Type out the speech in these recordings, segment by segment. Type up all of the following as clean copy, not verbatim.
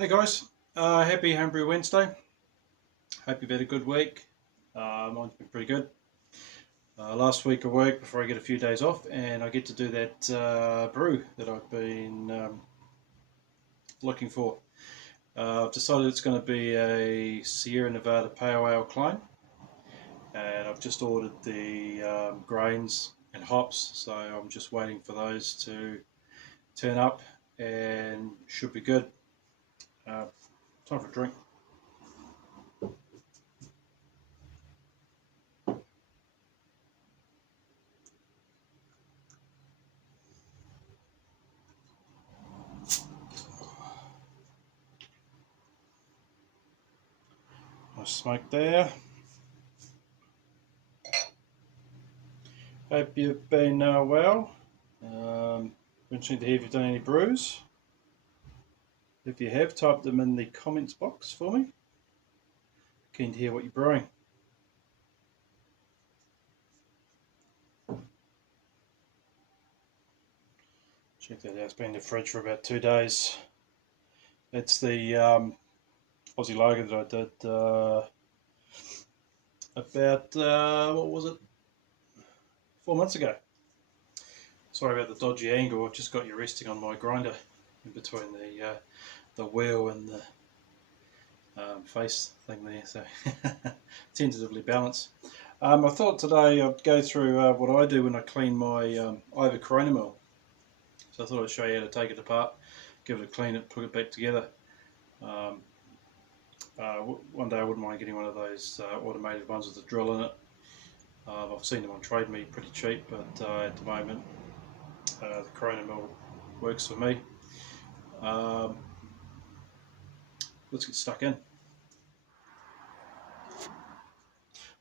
Hey guys, happy Homebrew Wednesday. Hope you've had a good week. Mine's been pretty good. Last week of work before I get a few days off, and I get to do that brew that I've been looking for. I've decided it's going to be a Sierra Nevada Pale Ale clone, and I've just ordered the grains and hops, so I'm just waiting for those to turn up and should be good. Time for a drink. Nice smoke there. Hope you've been well. Interesting to hear if you've done any brews. If you have, type them in the comments box for me. Keen to hear what you're brewing. Check that out, it's been in the fridge for about 2 days. It's the Aussie lager that I did about, what was it, 4 months ago. Sorry about the dodgy angle, I've just got you resting on my grinder in between the wheel and the face thing there, so tentatively balanced. I thought today I'd go through what I do when I clean my I have a Corona mill. So I thought I'd show you how to take it apart, give it a clean, it, put it back together. One day I wouldn't mind getting one of those automated ones with a drill in it. I've seen them on Trade Me pretty cheap, but at the moment the Corona mill works for me. Let's get stuck in.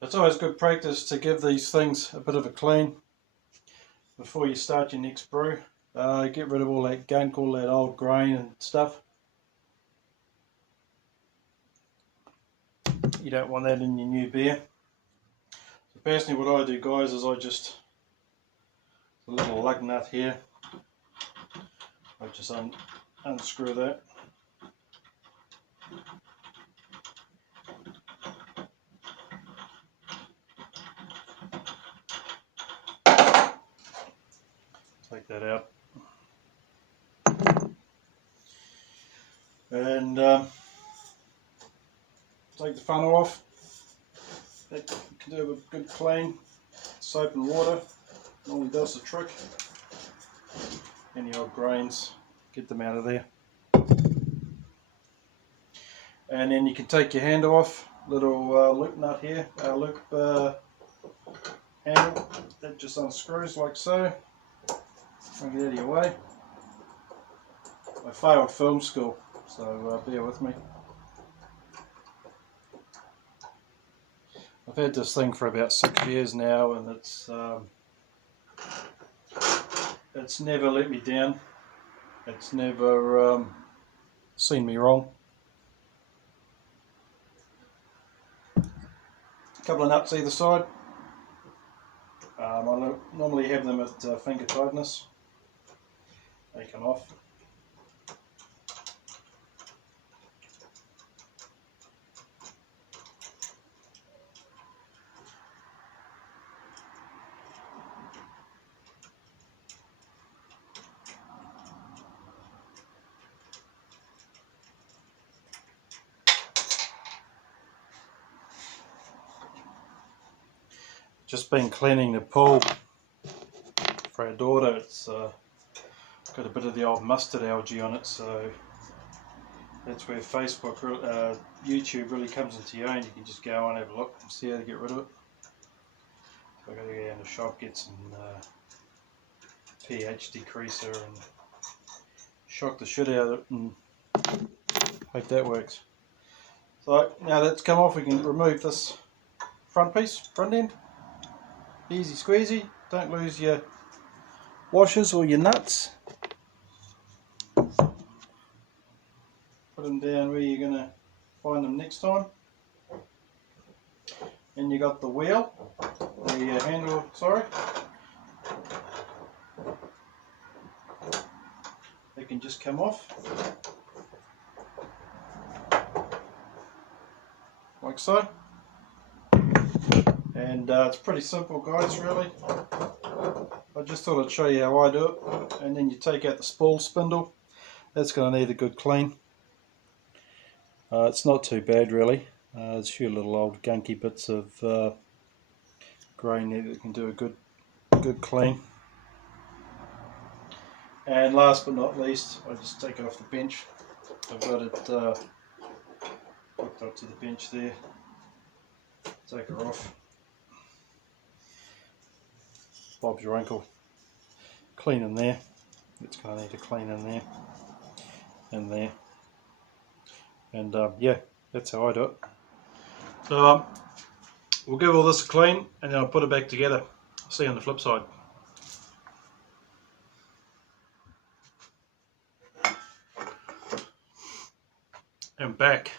It's always good practice to give these things a bit of a clean before you start your next brew. Get rid of all that gunk, all that old grain and stuff. You don't want that in your new beer. So personally what I do, guys, is I just, a little lug nut here, I just unscrew that. Take that out. And take the funnel off. That can do a good clean. Soap and water normally does the trick. Any old grains, get them out of there. And then you can take your handle off. Little loop nut here, loop handle. That just unscrews like so. I'll get out of your way. I failed film school, so bear with me. I've had this thing for about 6 years now, and it's never let me down. It's never seen me wrong. A couple of nuts either side. I normally have them at finger tightness. They come off. Just been cleaning the pool for our daughter. It's got a bit of the old mustard algae on it, so that's where Facebook, YouTube really comes into your own. You can just go on and have a look and see how to get rid of it. So I've got to go down to the shop, get some pH decreaser and shock the shit out of it, and hope that works. So now that's come off, we can remove this front piece, front end. Easy squeezy, don't lose your washers or your nuts. Put them down where you're going to find them next time. And you got the wheel, the handle, sorry. They can just come off. like so. And it's pretty simple, guys, really. I just thought I'd show you how I do it. And then you take out the spool spindle. That's going to need a good clean. It's not too bad, really. There's a few little old gunky bits of grain there that can do a good clean. And last but not least, I just take it off the bench. I've got it hooked up to the bench there. Take her off. Bob's your uncle. Clean in there. It's going to need to clean in there. And there. And yeah, that's how I do it. So we'll give all this a clean and then I'll put it back together. See you on the flip side. And back.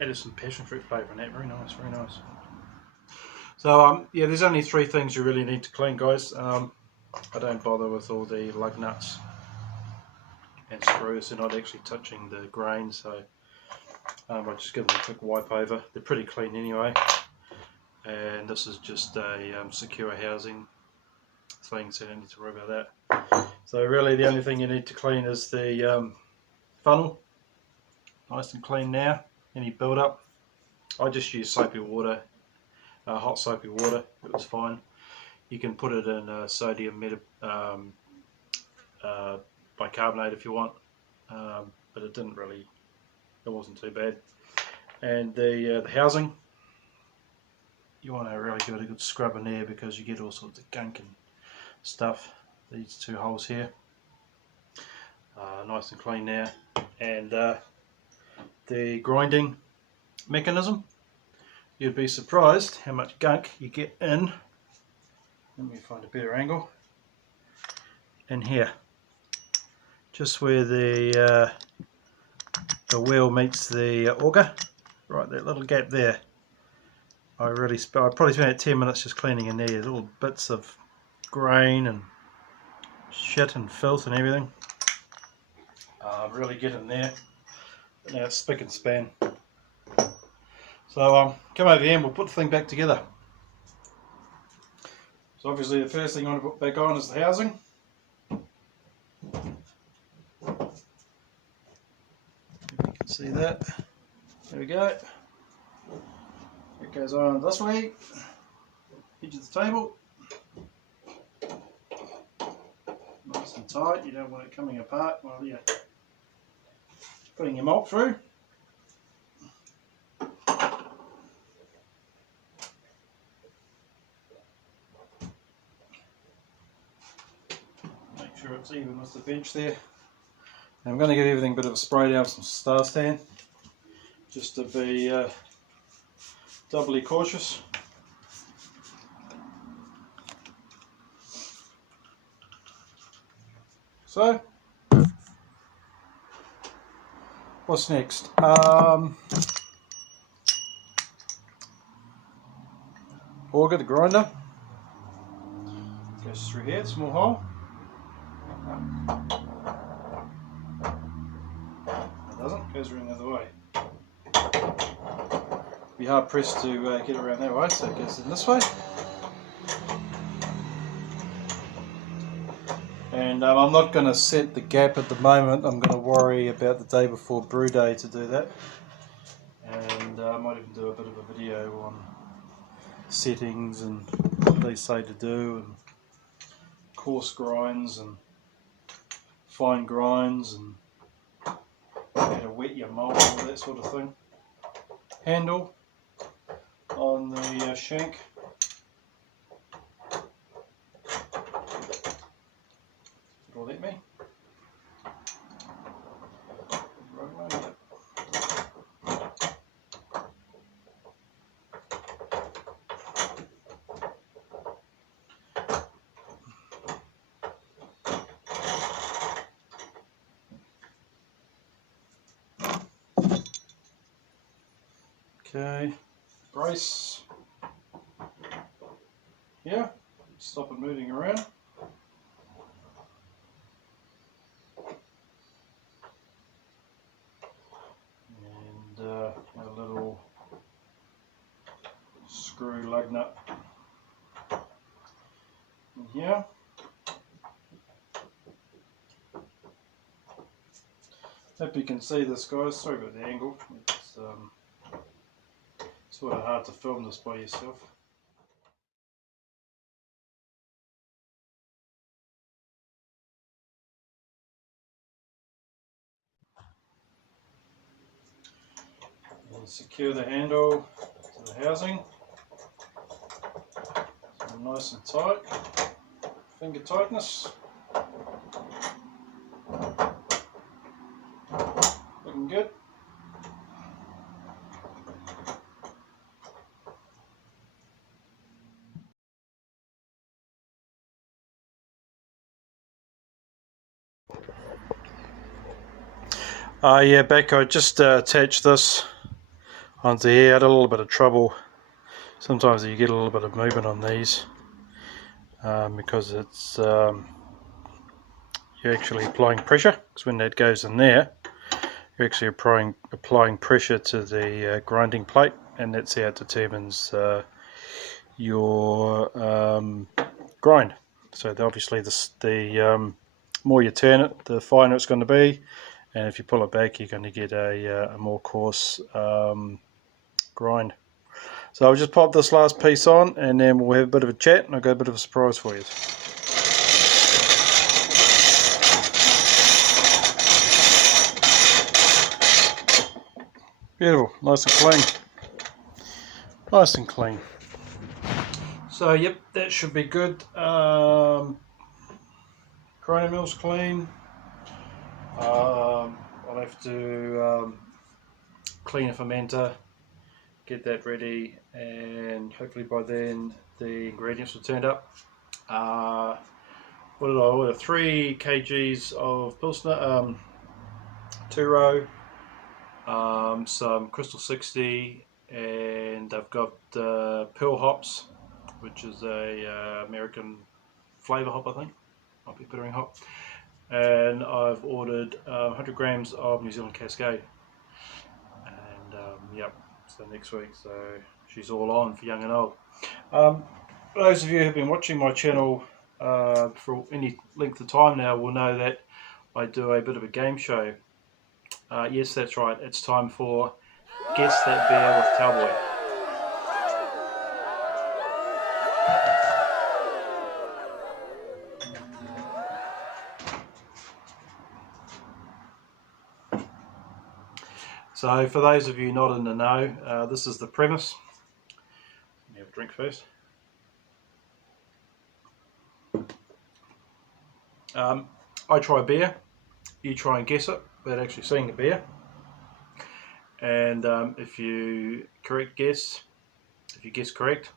Added some passion fruit flavour in that. Very nice, very nice. So yeah, there's only 3 things you really need to clean, guys. I don't bother with all the lug nuts and screws. They're not actually touching the grain, so I just give them a quick wipe over. They're pretty clean anyway. And this is just a secure housing thing, so you don't need to worry about that. So really the only thing you need to clean is the funnel. Nice and clean now. Any build up. I just use soapy water, hot soapy water. It was fine. You can put it in sodium bicarbonate if you want, but it wasn't too bad. And the housing, you want to really give it a good scrub in there because you get all sorts of gunk and stuff. These 2 holes here, nice and clean now. And the grinding mechanism, you'd be surprised how much gunk you get in. Let me find a better angle. In here, just where the wheel meets the auger, right, that little gap there. I probably spent 10 minutes just cleaning in there. There's little bits of grain and shit and filth and everything. Really get in there. Now it's spick and span. So come over here and we'll put the thing back together. So obviously the first thing I want to put back on is the housing. You can see that. There we go. It goes on this way, edge of the table. Nice and tight, you don't want it coming apart while you're putting your malt through. Make sure it's even with the bench there. And I'm going to give everything a bit of a spray down with some Star Stan, just to be doubly cautious. So, what's next? Auger, the grinder, goes through here, small hole. It doesn't, goes around the other way. Be hard pressed to get around that way, so it goes in this way. And I'm not going to set the gap at the moment. I'm going to worry about the day before brew day to do that. And I might even do a bit of a video on settings and what they say to do, and coarse grinds and fine grinds, and how to wet your mould, all that sort of thing. Handle on the shank. Will let me. Okay, brace. Yeah, stop it moving around. lug nut in here. Hope you can see this, guys. Sorry about the angle. It's sort of hard to film this by yourself. And secure the handle to the housing. So nice and tight. Finger tightness. Looking good. Yeah, back I just attached this onto here. I had a little bit of trouble. Sometimes you get a little bit of movement on these because it's you're actually applying pressure, because when that goes in there you're actually applying pressure to the grinding plate, and that's how it determines your grind. So obviously the more you turn it, the finer it's going to be, and if you pull it back you're going to get a more coarse grind. So I'll just pop this last piece on and then we'll have a bit of a chat and I'll got a bit of a surprise for you. Beautiful, nice and clean. Nice and clean. So yep, that should be good. Grinding mill's clean. I'll have to clean a fermenter, get that ready, and hopefully by then the ingredients will turn up. What did I order? 3 kgs of Pilsner, 2-row, some Crystal 60, and I've got Pearl hops, which is a American flavour hop, I think. Might be bittering hop. And I've ordered 100 grams of New Zealand Cascade. And yep, so next week, so she's all on for young and old. For those of you who have been watching my channel for any length of time now will know that I do a bit of a game show. Yes, that's right, it's time for Guess That Beer with Cowboy. So for those of you not in the know, this is the premise. Let me have a drink first. I try a beer, you try and guess it without actually seeing the beer. And if you guess correct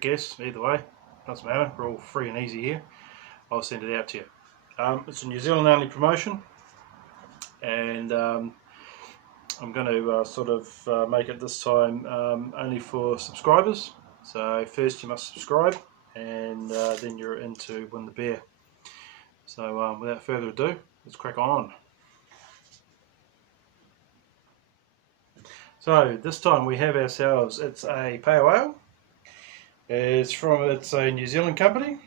guess, either way, doesn't matter, we're all free and easy here. I'll send it out to you. It's a New Zealand only promotion, and I'm going to sort of make it this time only for subscribers. So first you must subscribe, and then you're in to win the beer. So without further ado, let's crack on. So this time we have ourselves, it's a pale ale. It's a New Zealand company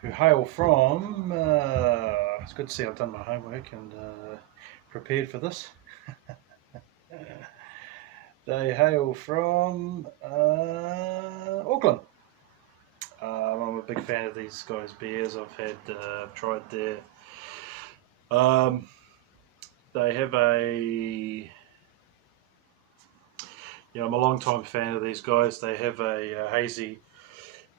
who hail from, it's good to see I've done my homework and prepared for this. They hail from Auckland. I'm a big fan of these guys' beers. I've tried their, they have a, I'm a long time fan of these guys. They have a hazy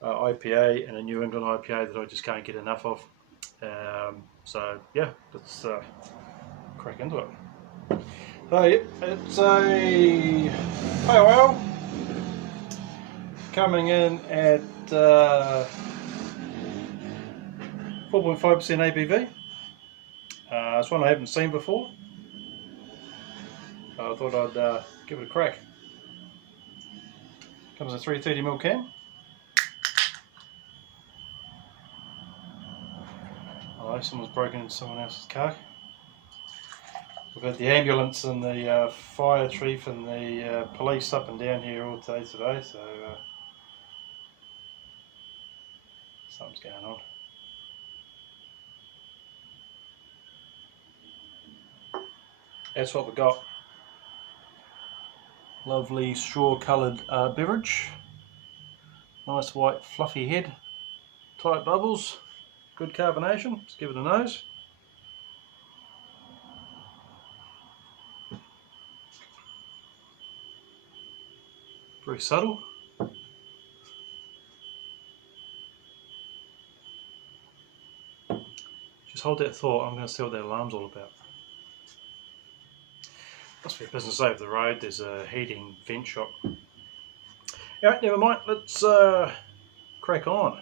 IPA and a New England IPA that I just can't get enough of. So yeah, let's crack into it. So yep, it's a pale ale coming in at 4.5% ABV. It's one I haven't seen before. I thought I'd give it a crack. Comes in a 330ml can. Oh, someone's broken into someone else's car. We've had the ambulance and the fire chief and the police up and down here all day today, so something's going on. That's what we got. Lovely straw coloured beverage. Nice white fluffy head. Tight bubbles. Good carbonation. Let's give it a nose. Very subtle. Just hold that thought, I'm going to see what that alarm's all about. Must be a business over the road, there's a heating vent shop. Alright, never mind, let's crack on.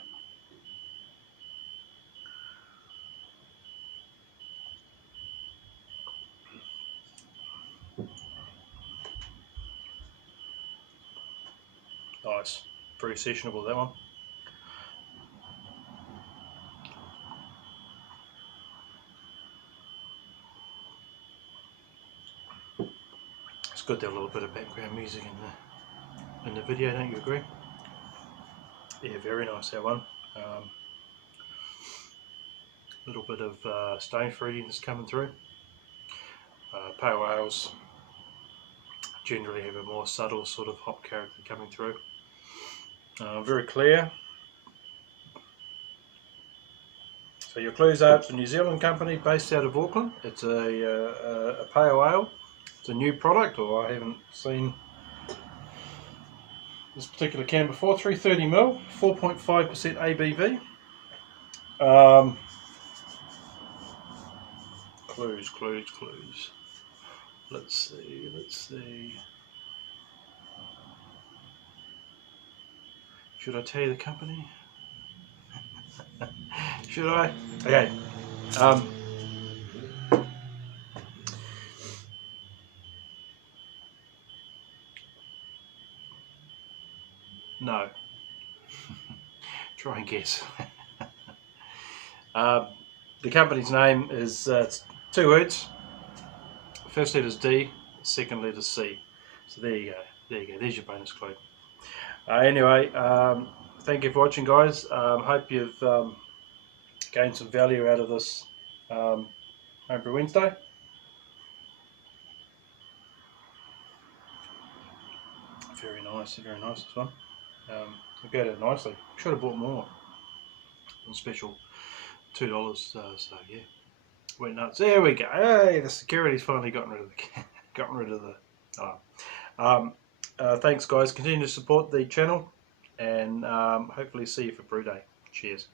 Nice, very sessionable that one. It's good to have a little bit of background music in the video, don't you agree? Yeah, very nice that one. Little bit of stone fruitiness coming through. Pale ales generally have a more subtle sort of hop character coming through. Very clear. So your Cluesarp's a New Zealand company based out of Auckland. It's a pale ale. It's a new product, or I haven't seen this particular can before. 330ml, 4.5% ABV. Clues. Let's see. Should I tell you the company? Should I? Okay. No. Try and guess. The company's name is two words. First letter is D, second letter is C. So there you go. There's your bonus clue. Anyway, thank you for watching, guys. Hope you've gained some value out of this Homebrew Wednesday. Very nice this one. It got out nicely. Should have bought more. On special $2. So yeah, went nuts. There we go. Hey, the security's finally gotten rid of the. Thanks, guys. Continue to support the channel, and hopefully see you for Brew Day. Cheers.